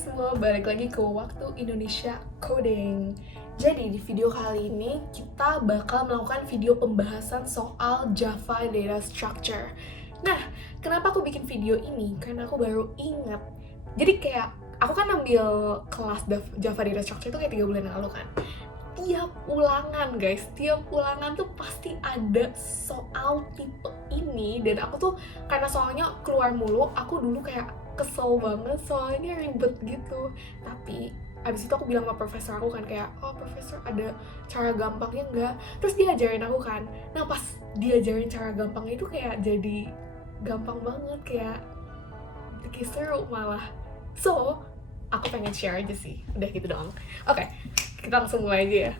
semua, balik lagi ke Waktu Indonesia Coding. Jadi di video kali ini kita bakal melakukan video pembahasan soal Java Data Structure. Nah, kenapa aku bikin video ini? Karena aku baru ingat. Jadi kayak aku kan ambil kelas Java Data Structure itu kayak 3 bulan yang lalu kan. Tiap ulangan guys, tiap ulangan tuh pasti ada soal tipe ini. Dan aku tuh karena soalnya keluar mulu, aku dulu kayak kesel banget soalnya ribet gitu. Tapi abis itu aku bilang sama profesor aku kan kayak, oh profesor ada cara gampangnya nggak? Terus dia ajarin aku kan. Nah pas diajarin cara gampangnya itu kayak jadi gampang banget, kayak seru malah. So aku pengen share aja sih, udah gitu doang. Oke, kita langsung mulai aja ya.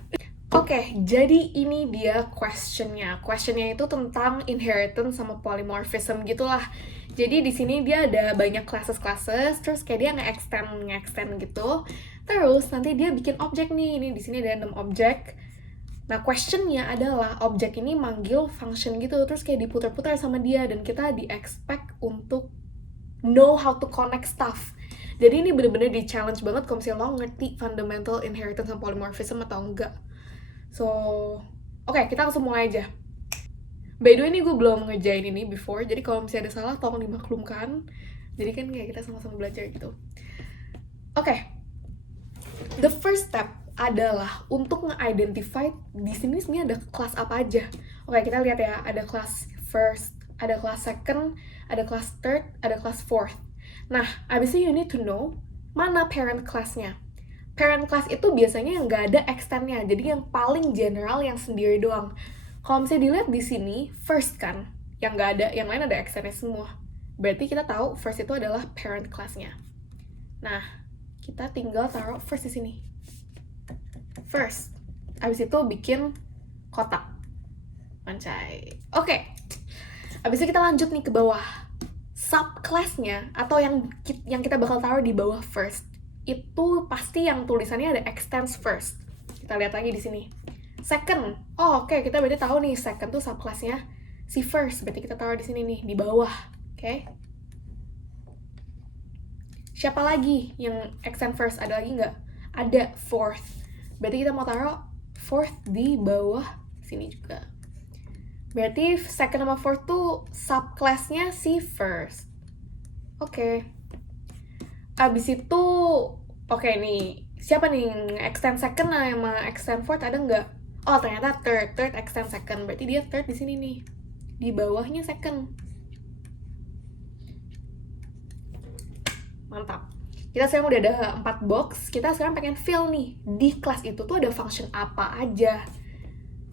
Oke, jadi ini dia questionnya. Questionnya itu tentang inheritance sama polymorphism gitulah. Jadi di sini dia ada banyak classes, terus kayak dia nge-extend gitu. Terus nanti dia bikin objek nih. Ini di sini ada 6 objek. Nah, questionnya adalah objek ini manggil function gitu, terus kayak diputar-putar sama dia, dan kita di-expect untuk know how to connect stuff. Jadi ini bener-bener di-challenge banget kalau misalnya lo ngerti fundamental inheritance sama polymorphism atau enggak. So, oke, kita langsung mulai aja. By the way, ini gue belum ngerjain ini before, jadi kalau misalnya ada salah, tolong dimaklumkan. Jadi kan kayak kita sama-sama belajar gitu. Oke, the first step adalah untuk nge-identify di sini sebenarnya ada kelas apa aja. Oke, kita lihat ya, ada kelas first, ada kelas second, ada kelas third, ada kelas fourth. Nah, abis itu you need to know mana parent class-nya. Parent class itu biasanya yang nggak ada extend-nya, jadi yang paling general yang sendiri doang. Kalau misalnya dilihat di sini, first kan, yang nggak ada, yang lain ada extend-nya semua. Berarti kita tahu first itu adalah parent class-nya. Nah, kita tinggal taruh first di sini. First. Abis itu bikin kotak. Mancai. Oke. Abis itu kita lanjut nih ke bawah. Subclass-nya, atau yang kita bakal taruh di bawah first, itu pasti yang tulisannya ada extends first. Kita lihat lagi di sini. Second, oke, kita berarti tahu nih second tuh subclass-nya si first, berarti kita taruh di sini nih di bawah, oke? Siapa lagi yang extend first? Ada lagi nggak? Ada fourth, berarti kita mau taruh fourth di bawah sini juga. Berarti second sama fourth tuh subclass-nya si first. Oke. Abis itu, oke nih, siapa nih yang extend second sama extend fourth, ada nggak? Oh, ternyata third extend second, berarti dia third di sini nih, di bawahnya second. Mantap. Kita sekarang udah ada 4 box, kita sekarang pengen fill nih, di kelas itu tuh ada function apa aja.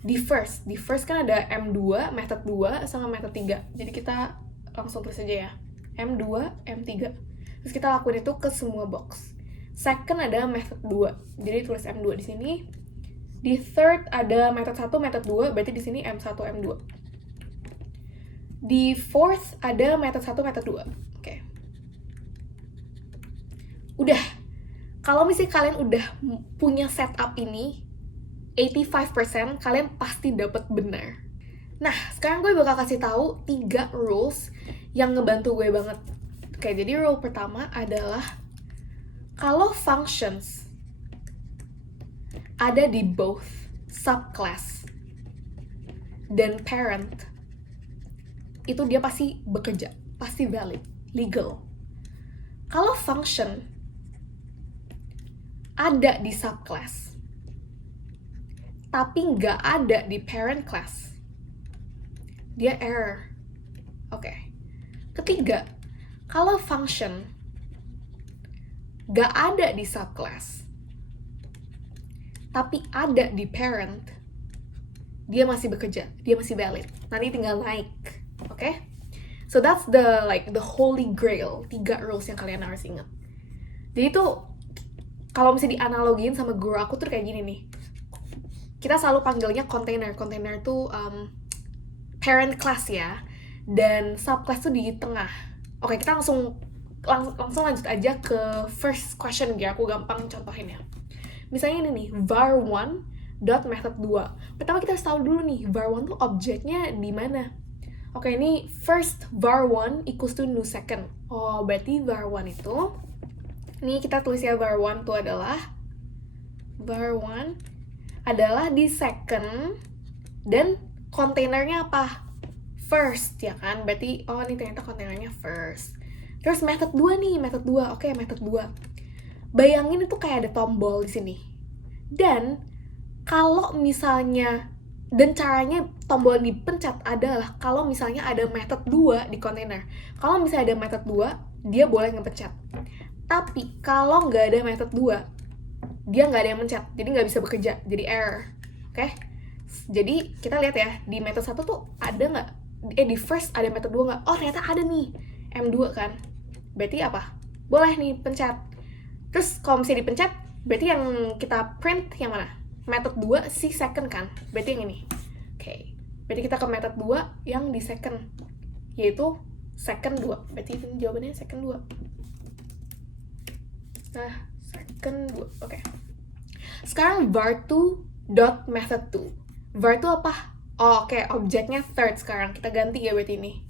Di first kan ada M2, method 2, sama method 3. Jadi kita langsung tulis aja ya, M2, M3. Terus kita lakuin itu ke semua box. Second ada method 2, jadi tulis M2 di sini. Di third ada method 1, method 2, berarti di sini M1, M2. Di fourth ada method 1, method 2. Oke. Udah. Kalau misalnya kalian udah punya setup ini, 85% kalian pasti dapat benar. Nah, sekarang gue bakal kasih tahu 3 rules yang ngebantu gue banget. Oke, jadi rule pertama adalah kalau functions ada di both subclass dan parent, itu dia pasti bekerja, pasti valid, legal. Kalau function ada di subclass tapi nggak ada di parent class, dia error. Oke. Ketiga, kalau function nggak ada di subclass tapi ada di parent, dia masih bekerja, dia masih valid. Nanti tinggal naik. Oke? So that's the holy grail, 3 rules yang kalian harus ingat. Jadi tuh kalau misalnya dianalogiin sama guru aku tuh kayak gini nih. Kita selalu panggilnya container tuh parent class ya, dan subclass tuh di tengah. Oke, kita langsung lanjut aja ke first question biar aku gampang contohin ya. Misalnya ini nih, var1 dot method 2. Pertama kita harus tahu dulu nih, var1 tuh objeknya di mana. Oke, ini first var1 equals to new second. Oh, berarti var1 itu Ini kita tulis ya, var1 tuh adalah di second dan kontainernya apa? First, ya kan? Berarti, oh ini ternyata kontainernya first. Terus method 2 nih, method 2. Oke, method 2. Bayangin itu kayak ada tombol di sini. Dan kalau misalnya, dan caranya tombol dipencet adalah kalau misalnya ada method 2 di kontainer. Kalau misalnya ada method 2, dia boleh ngepencet. Tapi kalau nggak ada method 2, dia nggak ada yang mencet, jadi nggak bisa bekerja, jadi error. Oke? Jadi kita lihat ya, di method 1 tuh ada nggak? Di first ada method 2 nggak? Oh ternyata ada nih, M2 kan. Berarti apa? Boleh nih pencet. Terus kalau misalnya dipencet, berarti yang kita print yang mana? Method 2 si second kan? Berarti yang ini. Oke. Berarti kita ke method 2 yang di second, yaitu second 2. Berarti ini jawabannya second 2. Nah, second 2. Oke. Sekarang var2 dot method 2. Var2 apa? Oh, oke, objeknya third sekarang. Kita ganti ya berarti ini.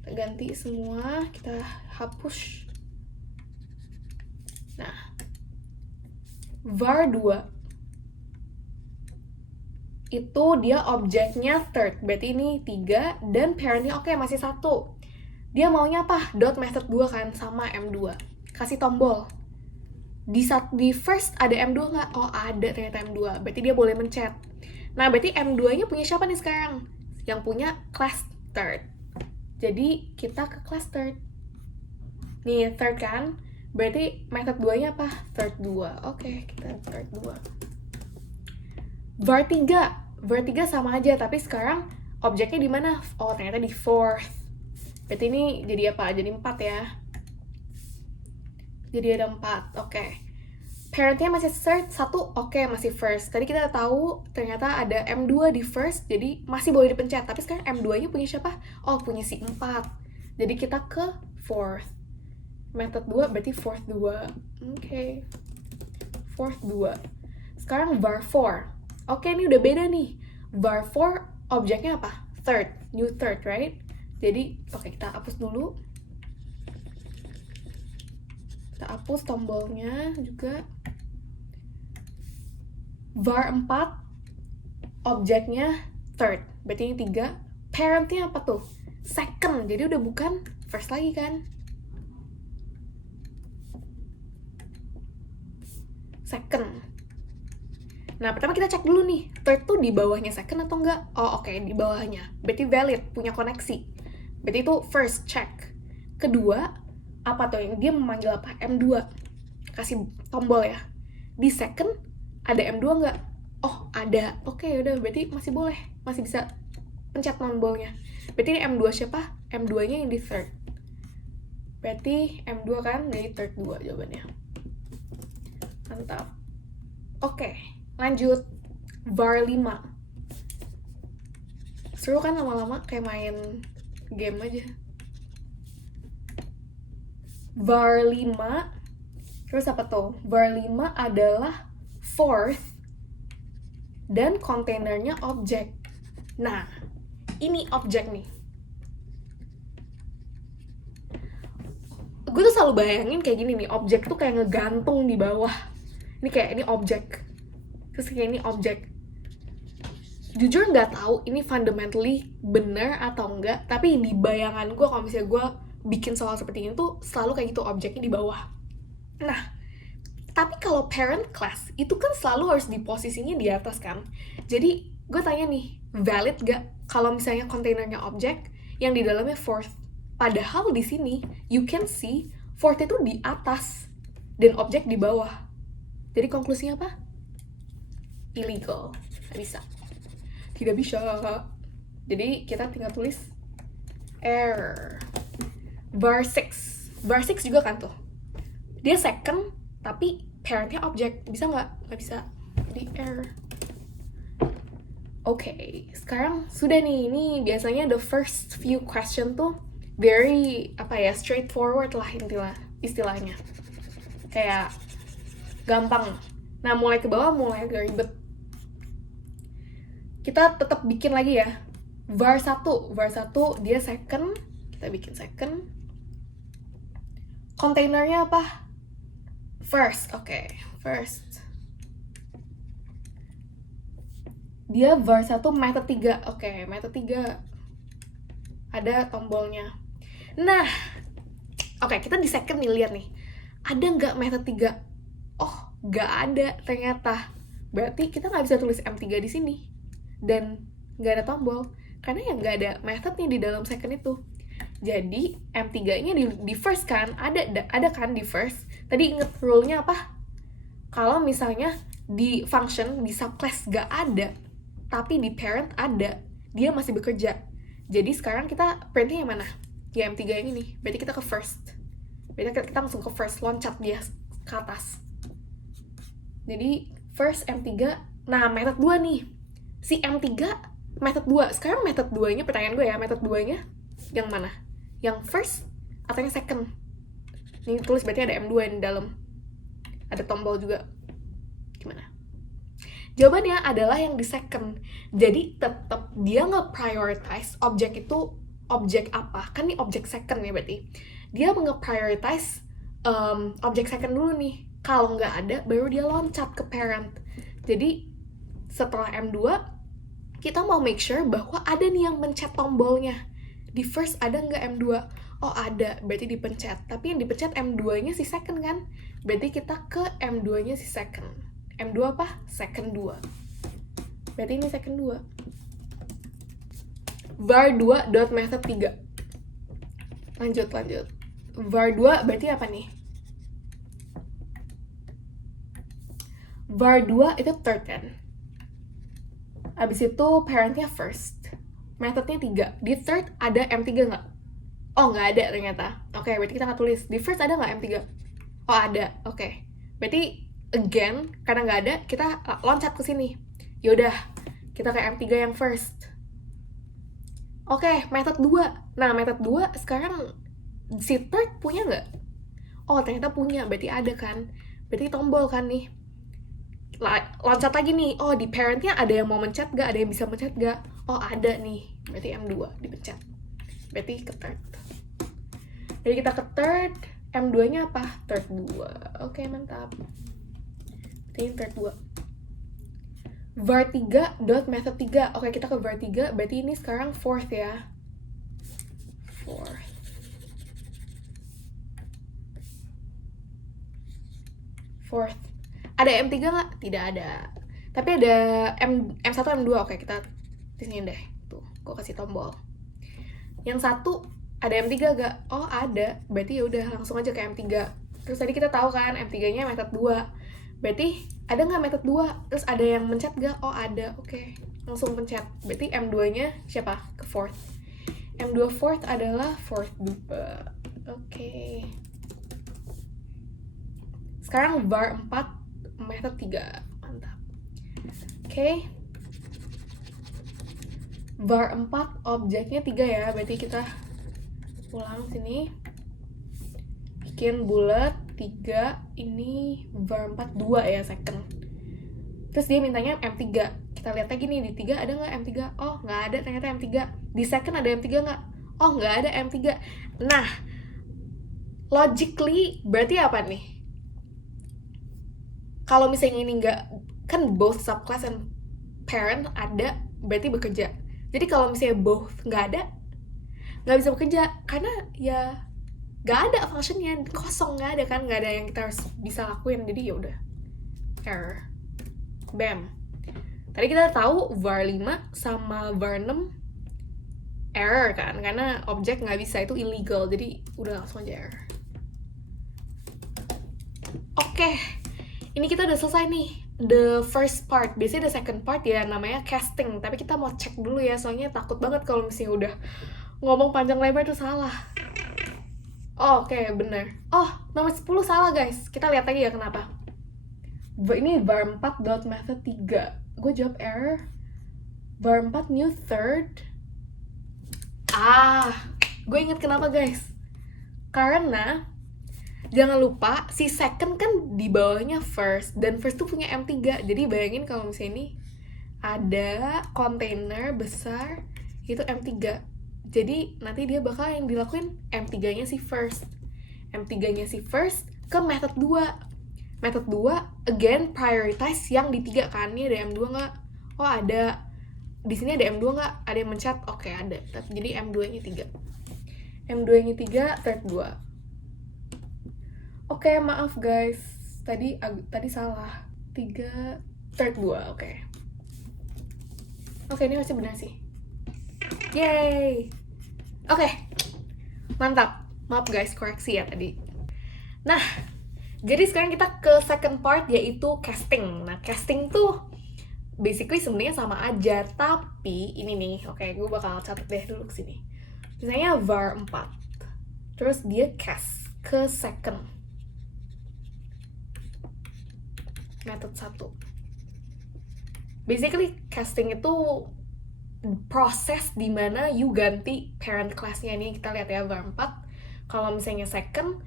Kita ganti semua, kita hapus. Nah, var2 itu dia objeknya third. Berarti ini 3 dan parentnya oke, masih 1. Dia maunya apa? Dot method 2 kan, sama M2. Kasih tombol. Di first ada M2 nggak? Oh ada ternyata M2. Berarti dia boleh mencet. Nah berarti M2 nya punya siapa nih sekarang? Yang punya class third. Jadi kita ke class third. Nih third kan? Berarti method 2 nya apa? Third 2. Oke, kita third 2. var3 sama aja, tapi sekarang objeknya di mana? Oh ternyata di fourth. Berarti ini jadi apa? Jadi 4 ya. Jadi ada 4, oke. Parentnya masih third, 1, oke, masih first. Tadi kita tahu ternyata ada M2 di first, jadi masih boleh dipencet. Tapi sekarang M2-nya punya siapa? Oh, punya si 4. Jadi kita ke fourth. Method 2 berarti fourth 2. Oke. Fourth 2. Sekarang var4. Oke, ini udah beda nih. var4 objeknya apa? Third, new third, right? Jadi, oke, kita hapus dulu. Kita hapus tombolnya juga. var4 objeknya third, berarti ini 3. Parentnya apa tuh? Second, jadi udah bukan first lagi kan? Second. Nah, pertama kita cek dulu nih, third tuh di bawahnya second atau enggak? Oh, oke, di bawahnya. Berarti valid, punya koneksi. Berarti itu first, check. Kedua, apa tuh yang dia memanggil apa? M2. Kasih tombol ya. Di second ada M2 nggak? Oh ada. Oke udah berarti masih boleh, masih bisa pencet tombolnya. Berarti ini M2 siapa? M2 nya yang di third. Berarti M2 kan dari third 2 jawabannya. Mantap. Oke, lanjut. var5. Seru kan lama-lama kayak main game aja. var5 terus apa tuh? var5 adalah fourth dan kontainernya objek. Nah, ini objek nih. Gue tuh selalu bayangin kayak gini nih, objek tuh kayak ngegantung di bawah. Ini kayak ini objek. Terus kayak ini objek. Jujur nggak tahu ini fundamentally benar atau enggak, tapi di bayangan gue kalau misalnya gue bikin soal seperti ini tuh selalu kayak gitu, objeknya di bawah. Nah, tapi kalau parent class itu kan selalu harus di posisinya di atas kan. Jadi gue tanya nih, valid gak kalau misalnya kontainernya objek yang di dalamnya fourth? Padahal di sini you can see fourth itu di atas dan objek di bawah. Jadi konklusinya apa? Illegal. Nggak bisa. Tidak bisa. Jadi kita tinggal tulis error. var6 juga kan tuh, dia second tapi parentnya objek, bisa nggak? Nggak bisa, di error. Oke, sekarang sudah nih, ini biasanya the first few question tuh very apa ya, straightforward lah istilahnya, kayak gampang. Nah mulai ke bawah mulai agak ribet. Kita tetap bikin lagi ya. var1 dia second, kita bikin second. Kontainernya apa? First, oke. First. Dia var 1 method 3. Oke, method 3. Ada tombolnya. Nah, oke, kita di second nih, lihat nih. Ada nggak method 3? Oh, nggak ada ternyata. Berarti kita nggak bisa tulis M3 di sini. Dan nggak ada tombol. Karena yang nggak ada method nih di dalam second itu. Jadi, M3-nya di first kan? Ada kan di first? Tadi inget rule-nya apa? Kalau misalnya di function, di subclass nggak ada, tapi di parent ada, dia masih bekerja. Jadi sekarang kita printnya yang mana? Ya M3 yang ini. Berarti kita ke first. Berarti kita langsung ke first, loncat dia ke atas. Jadi first M3. Nah, method 2 nih. Si M3 method 2. Sekarang method 2-nya, pertanyaan gue ya, method 2-nya yang mana? Yang first atau yang second? Ini tulis berarti ada M2 di dalam. Ada tombol juga. Gimana? Jawabannya adalah yang di second. Jadi tetap dia nge-prioritize objek itu objek apa? Kan ini objek second ya berarti. Dia nge-prioritize objek second dulu nih. Kalau nggak ada, baru dia loncat ke parent. Jadi setelah M2, kita mau make sure bahwa ada nih yang mencet tombolnya. Di first ada nggak M2? Oh ada, berarti dipencet. Tapi yang dipencet M2-nya si second kan? Berarti kita ke M2-nya si second. M2 apa? Second 2. Berarti ini second 2. var 2 dot method 3. Lanjut. var 2 berarti apa nih? var 2 itu third kan? Abis itu parentnya first. Methodnya 3. Di third ada M3 nggak? Oh, nggak ada ternyata. Oke, berarti kita nggak tulis. Di first ada nggak M3? Oh, ada. Oke. Berarti, again, karena nggak ada, kita loncat ke sini. Yaudah, kita ke M3 yang first. Oke, method 2. Nah, method 2 sekarang si third punya nggak? Oh, ternyata punya. Berarti ada kan? Berarti tombol kan nih. Loncat lagi nih. Oh, di parentnya ada yang mau mencet nggak? Ada yang bisa mencet nggak? Oh, ada nih. Berarti M2 dipencet. Berarti ke third. Jadi kita ke third. M2-nya apa? Third 2. Oke, mantap. Berarti ini third 2. var 3 dot method 3. Oke, kita ke var 3. Berarti ini sekarang fourth ya. Fourth. Ada M3 nggak? Tidak ada. Tapi ada M1, M2. Oke, kita di sini deh. Tuh, gue kasih tombol. Yang satu ada M3 gak? Oh, ada. Berarti ya udah langsung aja ke M3. Terus tadi kita tahu kan M3-nya method 2. Berarti ada nggak method 2? Terus ada yang mencet gak? Oh, ada. Oke. Langsung pencet. Berarti M2-nya siapa? Ke fourth. M2 fourth adalah fourth 2. Oke. Sekarang var 4 method 3. Mantap. Oke. var 4 objeknya 3 ya. Berarti kita ulang sini. Bikin bulat 3. Ini var 4 2 ya second. Terus dia mintanya M3. Kita lihat lagi nih di 3 ada nggak M3? Oh, nggak ada ternyata M3. Di second ada M3 nggak? Oh, nggak ada M3. Nah, logically berarti apa nih? Kalau misalnya ini nggak, kan both subclass and parent ada, berarti bekerja. Jadi kalau misalnya both nggak ada, nggak bisa bekerja. Karena ya nggak ada functionnya, kosong, nggak ada kan, nggak ada yang kita harus bisa lakuin. Jadi ya udah, error. Bam. Tadi kita tahu var 5 sama var 6 error kan, karena objek nggak bisa, itu illegal. Jadi udah langsung aja error. Oke. Ini kita udah selesai nih, the first part. Biasanya the second part ya namanya casting. Tapi kita mau cek dulu ya, soalnya takut banget kalau misalnya udah ngomong panjang lebar tuh salah. Oh, oke, bener. Oh, nomor 10 salah guys. Kita lihat lagi ya kenapa. Ini var 4 dot method 3. Gue jawab error. var 4 new third. Gue inget kenapa guys. Karena jangan lupa, si second kan di bawahnya first, dan first tuh punya M3. Jadi bayangin kalau misalnya ini ada kontainer besar, itu M3. Jadi nanti dia bakal yang dilakuin M3-nya si first. M3-nya si first ke method 2. Method 2 again prioritize yang di 3 kan. Ini ada M2 nggak? Oh ada. Di sini ada M2 nggak? Ada yang mencet? Oke ada. Jadi M2-nya 3. M2-nya 3, third 2. Oke, maaf guys. Tadi salah. 3, third 2. Oke, ini masih benar sih. Yay. Oke. Mantap. Maaf guys, koreksi ya tadi. Nah, jadi sekarang kita ke second part yaitu casting. Nah, casting tuh basically sebenarnya sama aja, tapi ini nih. Oke, gue bakal catat deh dulu kesini. Misalnya var 4. Terus dia cast ke second. Method 1. Basically, casting itu proses dimana you ganti parent class-nya. Ini kita lihat ya, var 4. Kalau misalnya second,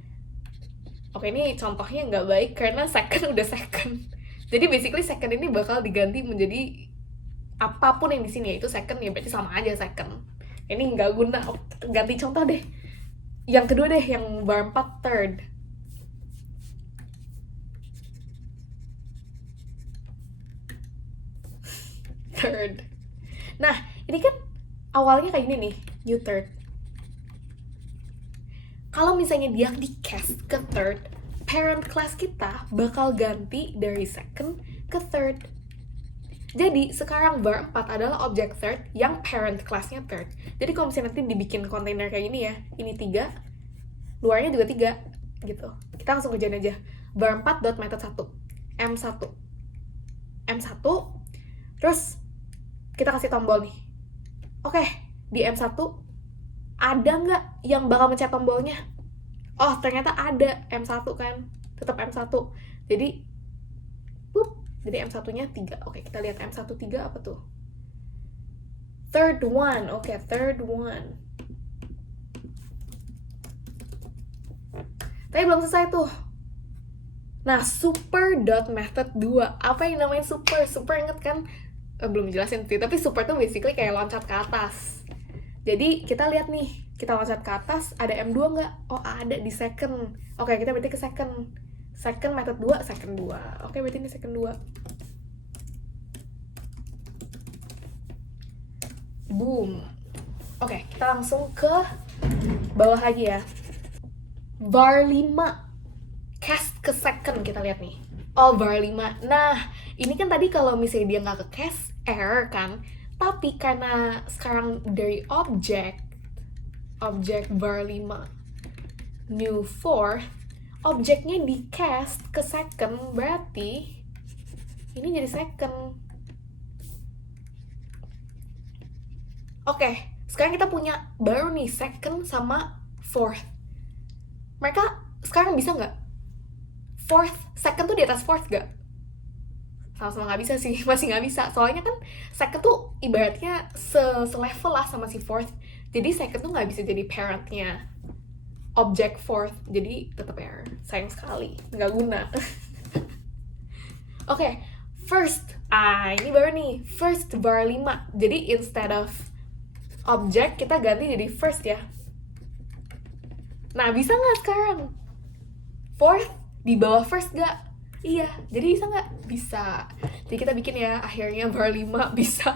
oke ini contohnya nggak baik karena second udah second. Jadi basically second ini bakal diganti menjadi apapun yang di sini, yaitu second, ya berarti sama aja second. Ini nggak guna, ganti contoh deh. Yang kedua deh, yang var 4 third. Third. Nah, ini kan awalnya kayak gini nih, new third. Kalau misalnya dia di cast ke third, parent class kita bakal ganti dari second ke third. Jadi sekarang var 4 adalah object third yang parent class-nya third. Jadi kalau misalnya nanti dibikin kontainer kayak gini ya, ini 3, luarnya juga 3 gitu. Kita langsung kerjain aja. var 4.method 1, M1. M1, terus kita kasih tombol nih. Oke, di M1 ada nggak yang bakal mencet tombolnya? Oh, ternyata ada M1 kan. Tetap M1. Jadi, jadi M1-nya 3. Oke, kita lihat M1 3 apa tuh? Third one. Oke, third one. Tapi belum selesai tuh. Nah, super.method 2. Apa yang namanya super? Super inget kan? Belum jelasin sih, tapi super tuh basically kayak loncat ke atas. Jadi kita lihat nih, kita loncat ke atas, ada M2 nggak? Oh ada di second. Oke, kita berarti ke second. Second method 2, second 2. Oke, berarti ini second 2. Boom. Oke, kita langsung ke bawah lagi ya. var 5 cast ke second, kita lihat nih. Oh, var 5. Nah, ini kan tadi kalau misalnya dia nggak ke cast, error kan. Tapi karena sekarang dari object var 5 new fourth, objeknya di cast ke second, berarti ini jadi second. Oke, sekarang kita punya baru nih second sama fourth. Mereka sekarang bisa nggak? Fourth, second tuh di atas fourth gak? Sama-sama nggak bisa sih, masih nggak bisa. Soalnya kan second tuh ibaratnya selevel lah sama si fourth. Jadi second tuh nggak bisa jadi parentnya object fourth. Jadi tetap error. Sayang sekali, nggak guna. Oke, first. Ini baru nih, first var 5. Jadi instead of object, kita ganti jadi first ya. Nah, bisa nggak sekarang? Fourth di bawah first nggak? Iya, jadi bisa nggak? Bisa. Jadi kita bikin ya, akhirnya var 5 bisa.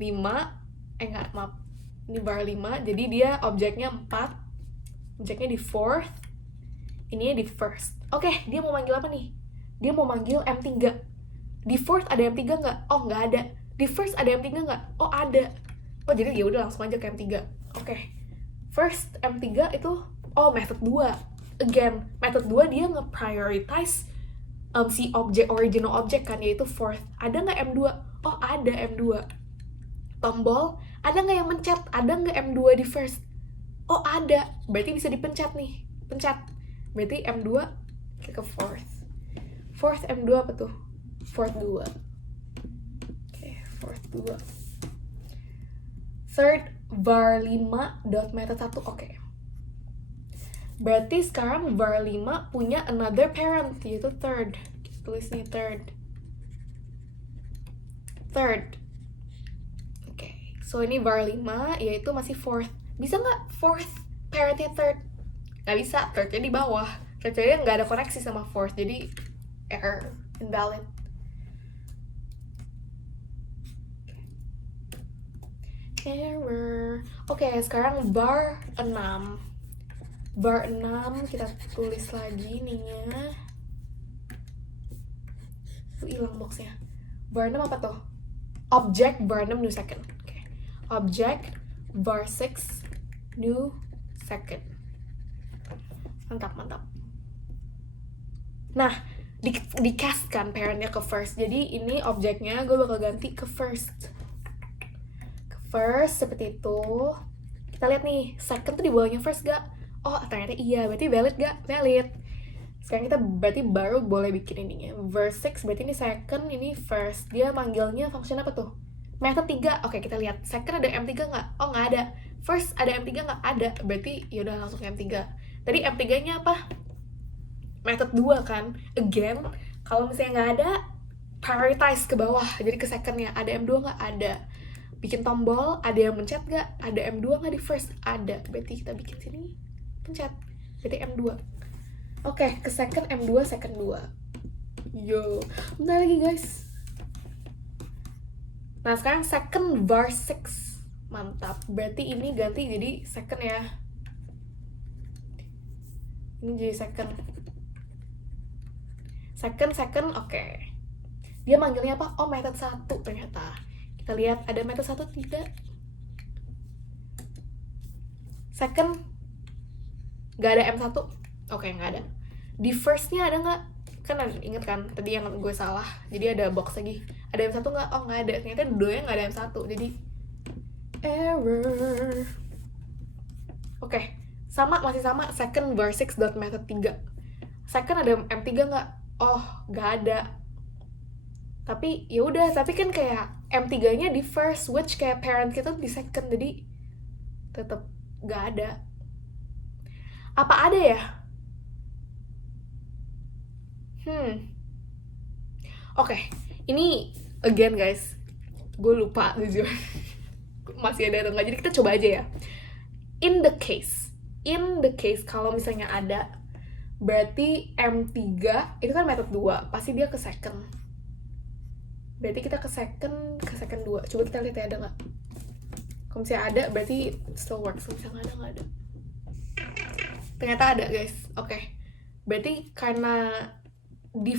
5, maaf. Ini var 5, jadi dia objeknya 4. Objeknya di fourth. Ininya di first. Oke, dia mau manggil apa nih? Dia mau manggil M3. Di fourth ada M3 nggak? Oh, nggak ada. Di first ada M3 nggak? Oh, ada. Oh, jadi ya udah langsung aja ke M3. Oke. First M3 itu, oh, method 2. Again, method 2 dia nge-prioritize si original object kan, yaitu fourth. Ada nggak M2? Oh, ada M2. Tombol, ada nggak yang mencet? Ada nggak M2 di first? Oh, ada. Berarti bisa dipencet nih. Pencet. Berarti M2 ke fourth. Fourth M2 apa tuh? Fourth 2. Oke, fourth 2. Third var 5.method 1. Oke. Berarti sekarang var 5 punya another parent, yaitu third. Kita tulis nih third. Third. So ini var 5 yaitu masih fourth. Bisa nggak fourth parentnya third? Nggak bisa, thirdnya di bawah. Thirdnya nggak ada koneksi sama fourth, jadi error, invalid. Error. Oke, sekarang bar 6. Bar 6 kita tulis lagi ininya. Hilang boxnya. Bar 6 apa tuh? Object bar 6 new second. Okay. Object bar 6 new second. Mantap. Nah, di cast kan parentnya ke first. Jadi ini objeknya gue bakal ganti ke first. Ke first seperti itu. Kita lihat nih, second tuh di bawahnya first gak? Oh, ternyata iya. Berarti valid gak? Valid. Sekarang kita berarti baru boleh bikin ininya. Verse 6 berarti ini second, ini first. Dia manggilnya function apa tuh? Method 3. Oke, kita lihat. Second ada M3 nggak? Oh, nggak ada. First ada M3 nggak? Ada. Berarti yaudah langsung M3. Tadi M3-nya apa? Method 2 kan? Again, kalau misalnya nggak ada, prioritize ke bawah. Jadi ke second-nya. Ada M2 nggak? Ada. Bikin tombol, ada yang mencet nggak? Ada M2 nggak di first? Ada. Berarti kita bikin sini, pencet. Berarti M2. Oke, ke second M2, second 2. Yo, bentar lagi guys. Nah, sekarang second var 6. Mantap. Berarti ini ganti jadi second ya. Ini jadi second. Second, oke. Dia manggilnya apa? Oh, method 1 ternyata. Kita lihat ada method 1 tidak? Second nggak ada M1. Oke, nggak ada. Di first-nya ada nggak? Kan inget kan tadi yang gue salah. Jadi ada box lagi. Ada M1 nggak? Oh, nggak ada. Ternyata dua-duanya nggak ada M1. Jadi error. Oke, masih sama. Second var 6 dot method 3. Second ada M3 nggak? Oh, nggak ada. Tapi ya udah. Tapi kan kayak M3-nya di first, which kayak parent kita di second. Jadi tetap nggak ada. Apa ada ya? Oke, ini again guys, gue lupa jujur masih ada atau enggak, jadi kita coba aja ya. In the case kalau misalnya ada, berarti M3 itu kan method 2, pasti dia ke second. Berarti kita ke second 2. Coba kita lihat ya, ada nggak? Kalau misalnya ada, berarti still works. Kalau misalnya nggak ada. Ternyata ada guys. Oke. Berarti karena di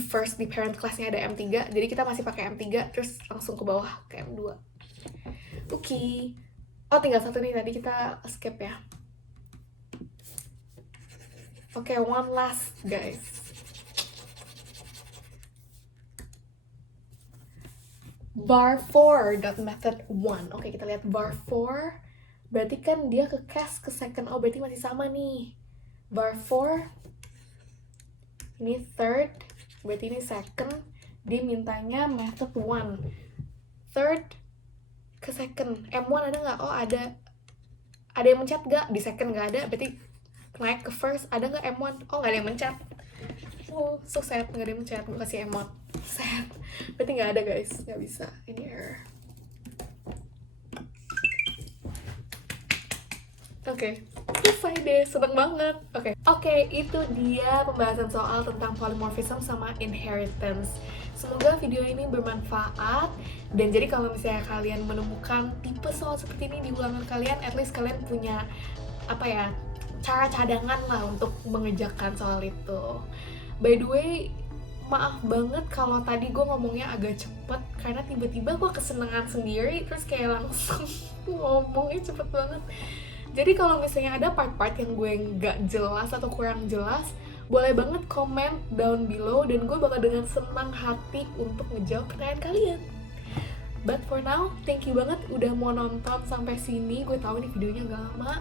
parent class-nya ada M3, jadi kita masih pakai M3 terus langsung ke bawah ke M2. Oke. Oh, tinggal satu nih, tadi kita skip ya. Oke, one last guys. var 4 dot method 1. Oke, kita lihat var 4. Berarti kan dia ke cast ke second. Oh, berarti masih sama nih. var 4 ini third, berarti ini second. Dia mintanya method 1. Third ke second. M1 ada nggak? Oh, ada. Ada yang mencet nggak? Di second nggak ada, berarti naik ke first. Ada nggak M1? Oh, nggak ada yang mencet. Oh, so sad, nggak ada yang mencet. Gue kasih M1. Sad. Berarti nggak ada guys, nggak bisa. Ini error. Oke, selesai deh, seneng banget. Oke, itu dia pembahasan soal tentang polymorphism sama inheritance. Semoga video ini bermanfaat. Dan jadi kalau misalnya kalian menemukan tipe soal seperti ini di ulangan kalian, at least kalian punya cara cadangan lah untuk mengerjakan soal itu. By the way, maaf banget kalau tadi gue ngomongnya agak cepet, karena tiba-tiba gue kesenangan sendiri terus kayak langsung ngomongnya cepet banget. Jadi kalau misalnya ada part-part yang gue nggak jelas atau kurang jelas, boleh banget komen down below dan gue bakal dengan senang hati untuk ngejawab pertanyaan kalian. But for now, thank you banget udah mau nonton sampai sini. Gue tahu nih videonya gak lama,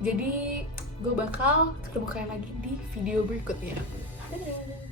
jadi gue bakal ketemu kalian lagi di video berikutnya. Dadah!